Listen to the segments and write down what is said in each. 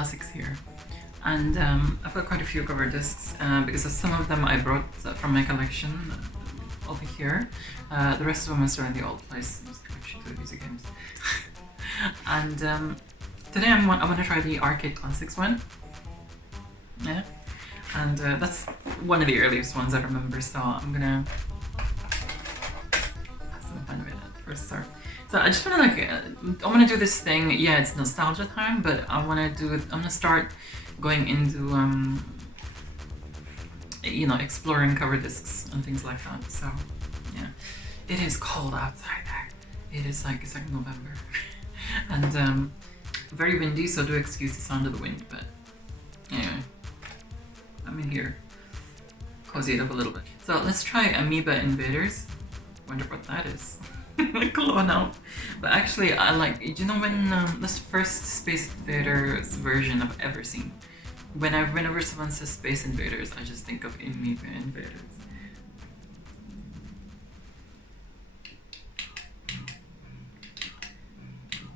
classics here. And I've got quite a few cover discs because some of them I brought from my collection over here. The rest of them is around the old place. This collection of music games. And today I want to try the arcade classics one. Yeah, and that's one of the earliest ones I remember. So I'm gonna have some fun with it for a start. So I just want to I want to do this thing. Yeah, it's nostalgia time, but I want to do it. I'm gonna start going into you know, exploring cover discs and things like that. So yeah, it is cold outside there. It is like it's like November, and very windy. So do excuse the sound of the wind, but anyway, I'm in here, cozy it up a little bit. So let's try Amoeba Invaders. Wonder what that is. Cool now. But actually, I like, you know, when this first Space Invaders version I've ever seen. Whenever someone says Space Invaders, I just think of Amoeba Invaders.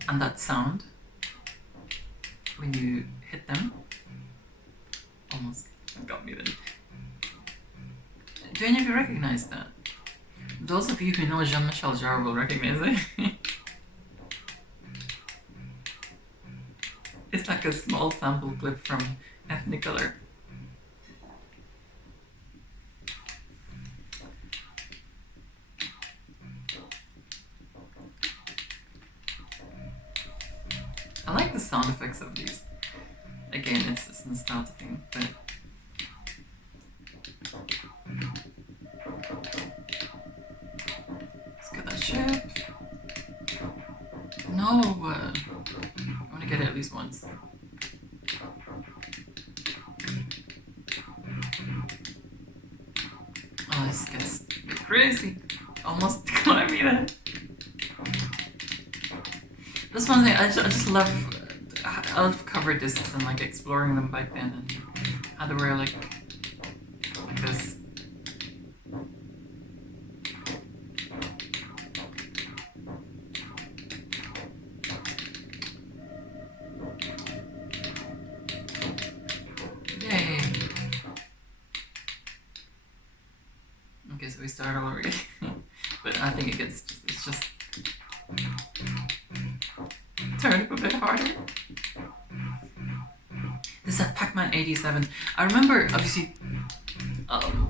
And that sound when you hit them almost got me then. Do any of you recognize that? Those of you who know Jean-Michel Jarre will recognize it. It's like a small sample clip from Ethnicolor. I like the sound effects of these. Again, it's this nostalgia thing, but let's get that ship. No, I want to get it at least once. Oh, this gets a bit crazy. Almost got me there. That's one thing, I just love, I love cover discs and like exploring them back then and how they were like this. Yay. Okay, so we start all over again. But I think it's just turn up a bit harder. This is at Pac-Man 87. I remember, obviously,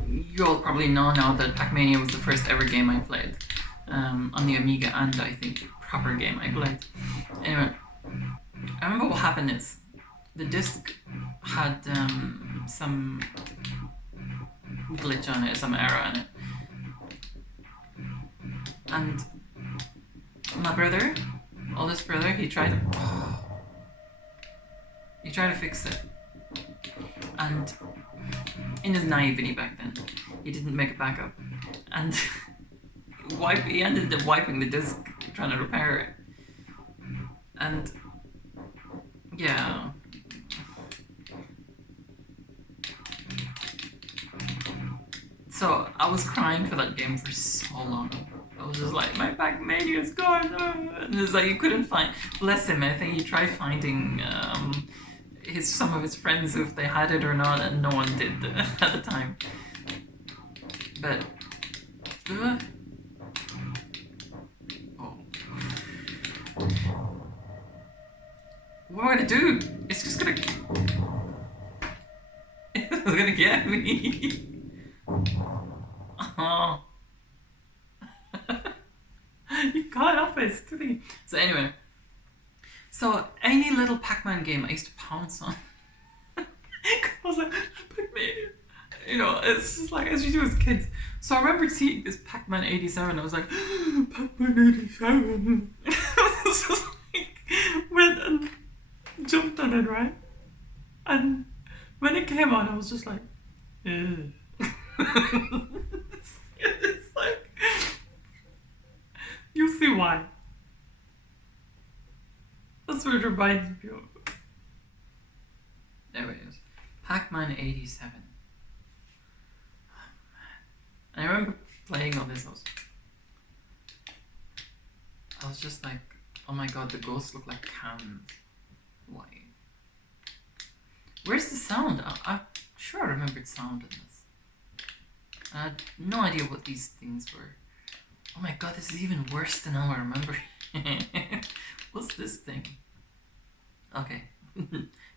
you all probably know now that Pac-Mania was the first ever game I played on the Amiga, and I think proper game I played. Anyway, I remember what happened is the disc had some glitch on it, some error on it, and my brother, oldest brother, he tried to fix it, and in his naivety back then, he didn't make a backup, and he ended up wiping the disc trying to repair it, and yeah. So I was crying for that game for so long. I was just like, my Pac-Mania is gone. And it's like, you couldn't find, bless him, I think he tried finding some of his friends if they had it or not, and no one did at the time. But oh. What am I gonna do? It's just gonna it's gonna get me. Oh. You can't help it, it's silly. So anyway, so any little Pac-Man game I used to pounce on. I was like, Pac-Man, you know, it's just like as you do as kids. So I remember seeing this Pac-Man 87. I was like, Pac-Man 87. I was just like, went and jumped on it, right? And when it came on, I was just like, ew. It's like, you'll see why. That's what it reminds me of. There it is. Pac-Man 87. Oh, man. And I remember playing all this. I was just like, oh my god, the ghosts look like cans. Why? Where's the sound? I'm sure I remembered sound in this. I had no idea what these things were. Oh my god, this is even worse than how I remember. What's this thing? Okay,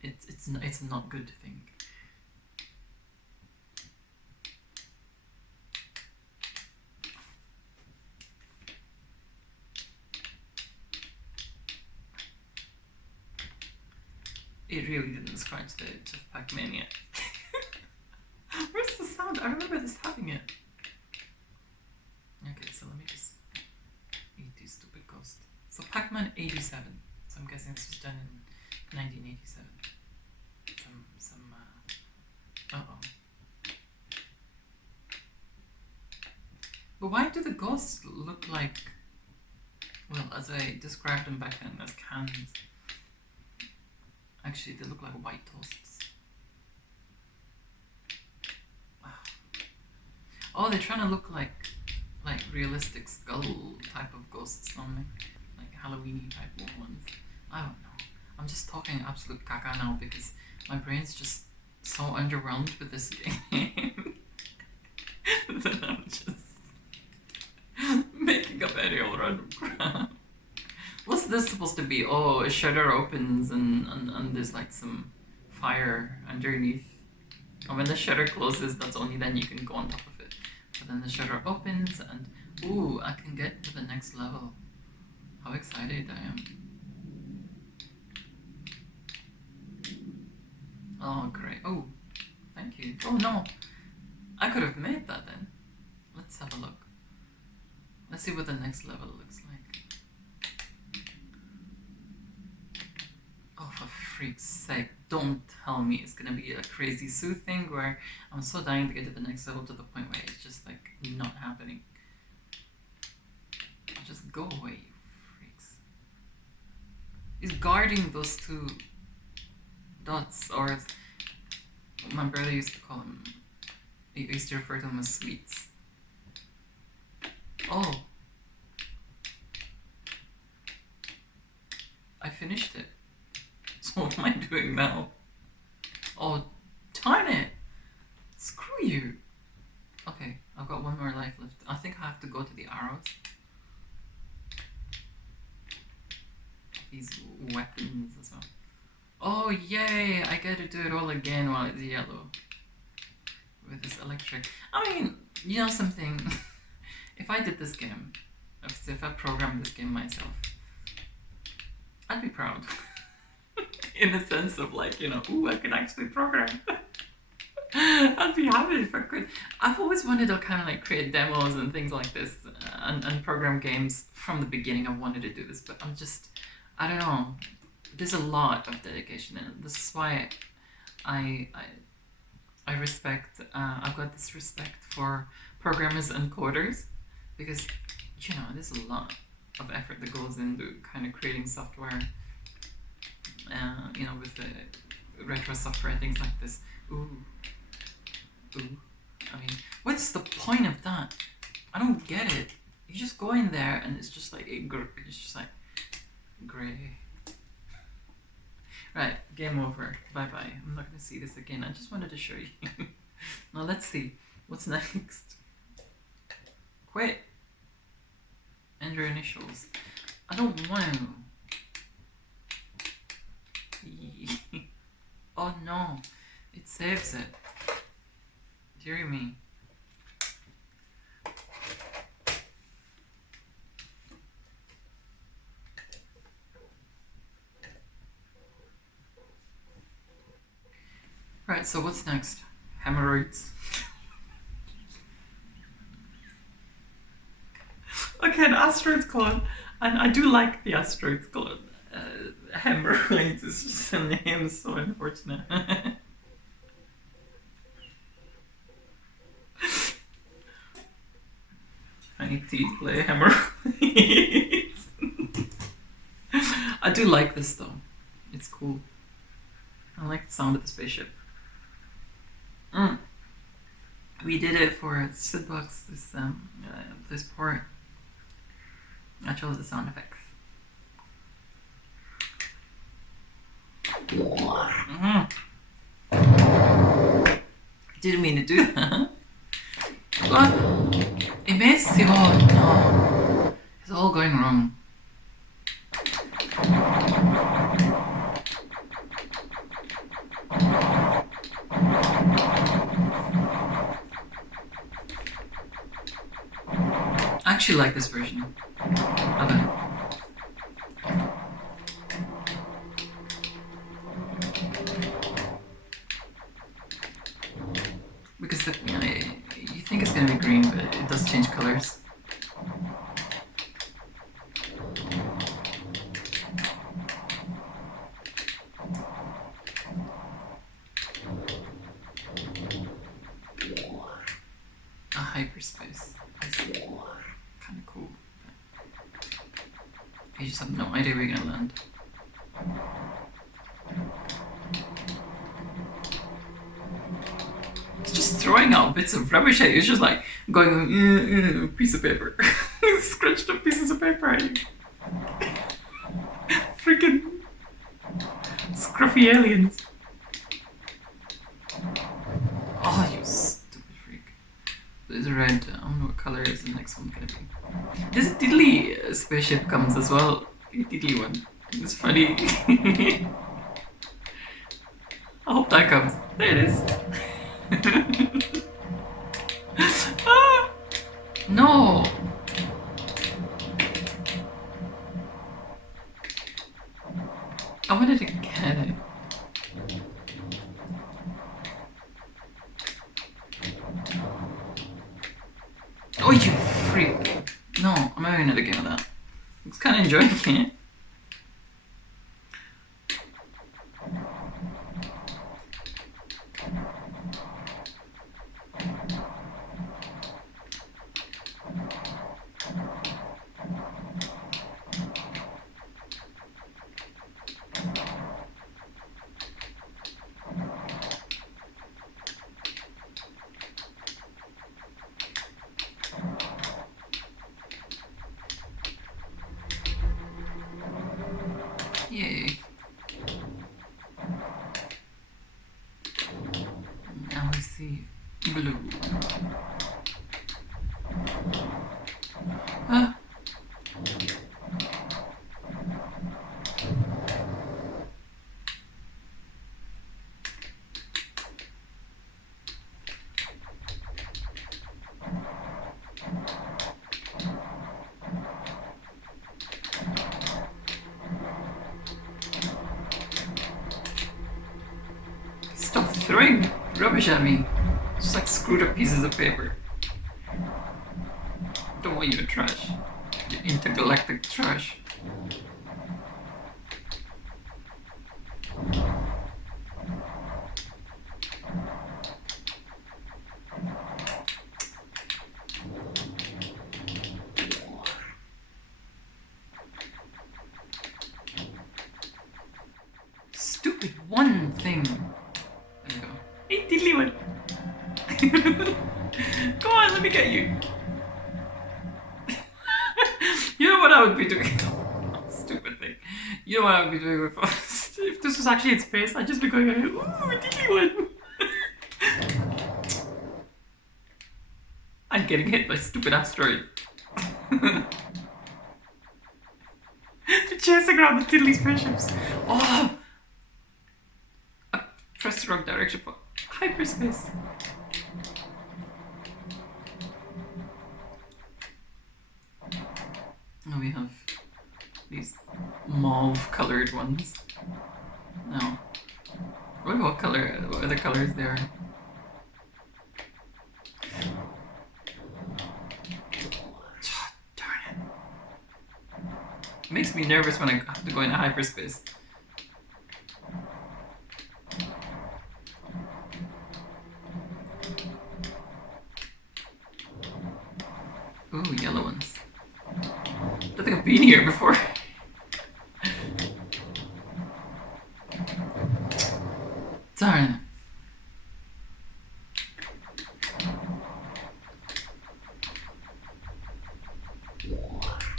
it's not good thing. It really didn't scratch the edge of Pac-Man yet. Where's the sound? I remember this having it. Okay, so let me just eat these stupid ghosts. So Pac-Man 87. So I'm guessing this was done in 1987. Uh-oh. But why do the ghosts look like, well, as I described them back then, as cans? Actually, they look like white toasts. Oh, they're trying to look like realistic skull type of ghosts on me, like Halloweeny type ones. I don't know. I'm just talking absolute caca now because my brain's just so underwhelmed with this game that I'm just making up any old random crap. What's this supposed to be? Oh, a shutter opens and there's like some fire underneath. And when the shutter closes, that's only then you can go on top of it. But then the shutter opens and ooh, I can get to the next level. How excited I am. Oh, great. Oh, thank you. Oh no, I could have made that then. Let's have a look. Let's see what the next level looks like. Oh, for freak's sake, don't tell me it's gonna be a crazy Sue thing where I'm so dying to get to the next level to the point where it's just like not happening. Just go away, you freaks. He's guarding those two dots, or as my brother used to call them, he used to refer to them as sweets. Oh. I finished it. So what am I doing now? Oh, darn it! Screw you! Okay, I've got one more life left. I think I have to go to the arrows. These weapons as well. Oh yay! I get to do it all again while it's yellow. With this electric. I mean, you know something? If I did this game, if I programmed this game myself, I'd be proud. In the sense of like, you know, ooh, I can actually program. I'd be happy if I could. I've always wanted to kind of like create demos and things like this and program games from the beginning. I wanted to do this, but I'm just, I don't know. There's a lot of dedication in it. This is why I respect, I've got this respect for programmers and coders because, you know, there's a lot of effort that goes into kind of creating software, you know, with the retro software and things like this. Ooh. I mean, what's the point of that? I don't get it. You just go in there and it's just like, it's just like grey. Right, game over. Bye-bye. I'm not going to see this again. I just wanted to show you. Now let's see. What's next? Quit. And your initials. I don't want to. Oh no. It saves it. Dear me. Right, so what's next? Hemorrhoids. Okay, an asteroid's clone. And I do like the asteroid's clone. Hemorrhoids is just a name, so unfortunate. I need to play hemorrhoids. I do like this though. It's cool. I like the sound of the spaceship. We did it for Sidbox, this port. I chose the sound effects. Didn't mean to do that. What? Immense. Oh no. It's all going wrong. I actually like this version of it. Because the, you know, you think it's gonna be green, but it does change colors. A hyperspace is kind of cool. You just have no idea where you're gonna land. It's just throwing out bits of rubbish at you. It's just like going, piece of paper. Scratched up pieces of paper at you. Freaking scruffy aliens. Oh, you stupid freak. There's red. I don't know what color is the next one gonna be. This diddly spaceship comes as well. A diddly one. It's funny. I hope that comes. There it is. Ah, no. I wanted to get it. Oh, you freak. No, I'm having another game of that. I was kind of enjoying it. Yay. Now I see blue. Ah. Stop throwing rubbish at me. Just like screwed up pieces of paper. Don't want you in trash. You intergalactic trash. Stupid one thing. There we go. Hey, diddly one. Come on, let me get you. You know what I would be doing? Stupid thing. You know what I would be doing if this was actually in space? I'd just be going, ooh, diddly one. I'm getting hit by a stupid asteroid. Chasing around the diddly spaceships. Oh! I pressed the wrong direction for hyperspace. Now we have these mauve colored ones. No. What other colors there are? Darn it. It makes me nervous when I have to go into hyperspace. Ooh, yellow ones. I think I've been here before. Darn.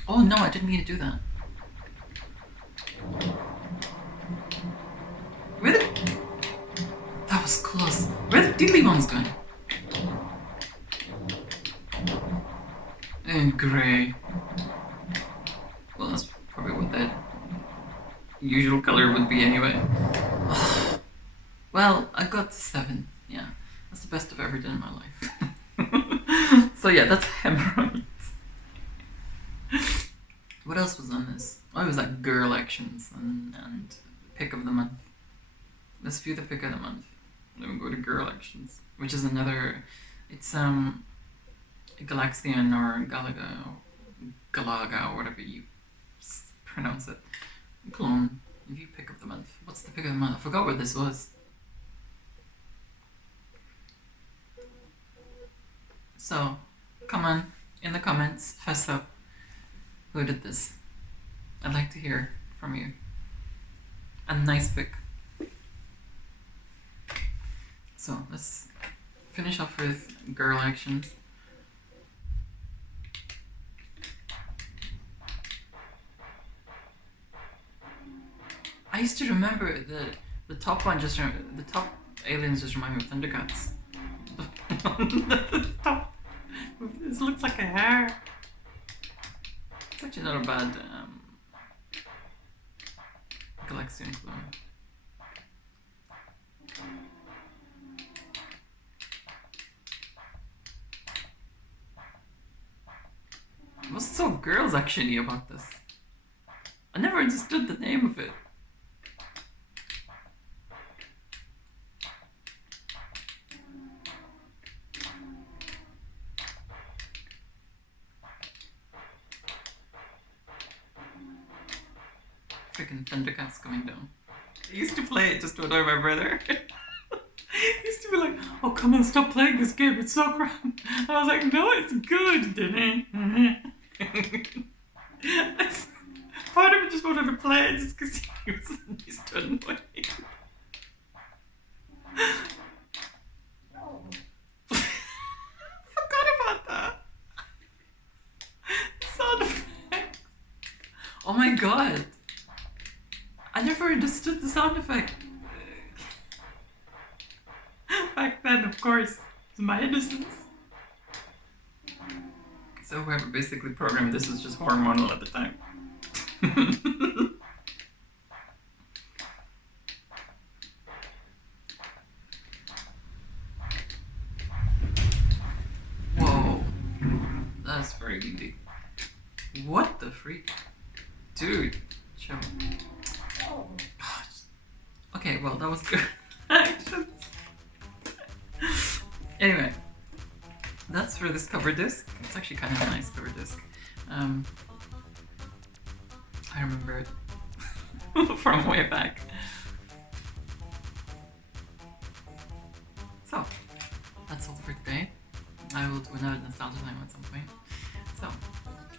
Oh no, I didn't mean to do that. Where the... That was close. Where the diddly ones? one's gone. And grey. Well, that's probably what that usual color would be anyway. Well, I got to 7. Yeah, that's the best I've ever done in my life. So yeah, that's hemorrhoids. What else was on this? Oh, it was like girl actions and pick of the month. Let's view the pick of the month. Then we go to girl actions, which is another. It's Galaxian or Galaga, or whatever you pronounce it. Clone. View pick of the month. What's the pick of the month? I forgot what this was. So, come on, in the comments, fess up. Who did this? I'd like to hear from you. A nice pick. So, let's finish off with girl actions. I used to remember the top one the top aliens just remind me of Thundercats. The top. This looks like a hair. It's actually not a bad Galaxian clone. What's so girls actually about this? I never understood the name of it. Freaking Thundercats coming down. I used to play it just to annoy my brother. He used to be like, "Oh, come on, stop playing this game, it's so crap." I was like, "No, it's good." Part of me just wanted to play it just because he was used to annoying. Forgot about that. Sound effects. Oh my god. I never understood the sound effect. Back then, of course, it's my innocence. So whoever basically programmed this was just hormonal at the time. Whoa, that's very windy. What the freak? Dude, chill. Okay, well, that was good. Anyway, that's for this cover disc. It's actually kind of a nice cover disc. I remember it from way back. So, that's all for today. I will do another nostalgia time at some point. So,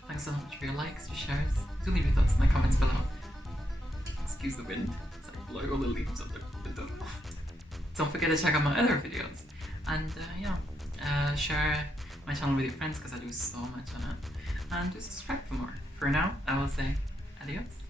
thanks so much for your likes, your shares. Do leave your thoughts in the comments below. Excuse the wind. It's like blowing all the leaves on the window. Don't forget to check out my other videos. And share my channel with your friends because I do so much on it. And do subscribe for more. For now, I will say adios.